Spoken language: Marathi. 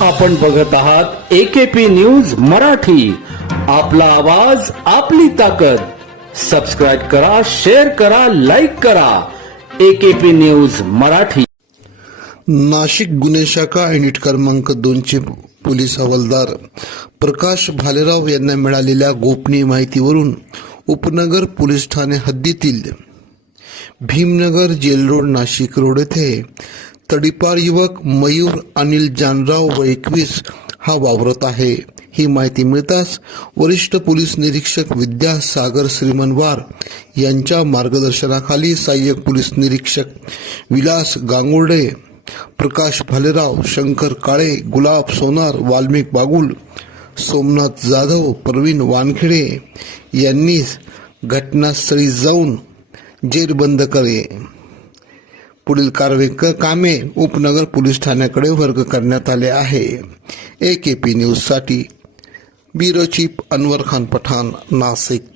आपण बघत आहात एकेपी न्यूज मराठी. आपला आवाज आपली ताकद. सबस्क्राईब करा शेअर करा लाईक करा. AKP news Marathi. नाशिक गुन्हे शाखा युनिट क्रमांक दोनचे पोलीस हवालदार प्रकाश भालेराव यांना मिळालेल्या गोपनीय माहितीवरून उपनगर पोलीस ठाणे हद्दीतील Bhimnagar jail road Nashik road येथे तडीपार युवक मयूर अनिल जानराव व एकवीस हा वावरत आहे. ही माहिती मिळताच वरिष्ठ पोलीस निरीक्षक विद्यासागर श्रीमनवार यांच्या मार्गदर्शनाखाली सहाय्यक पोलीस निरीक्षक विलास गांगुर्डे प्रकाश भालेराव शंकर काळे गुलाब सोनार वाल्मिक बागुल सोमनाथ जाधव प्रवीण वानखेडे यांनी घटनास्थळी जाऊन जेरबंद करे. पुढील कारवाई कामे उपनगर पोलीस ठाण्याकडे वर्ग करण्यात आले आहे. ए के पी न्यूजसाठी ब्युरो चीफ अनवर खान पठाण, नाशिक.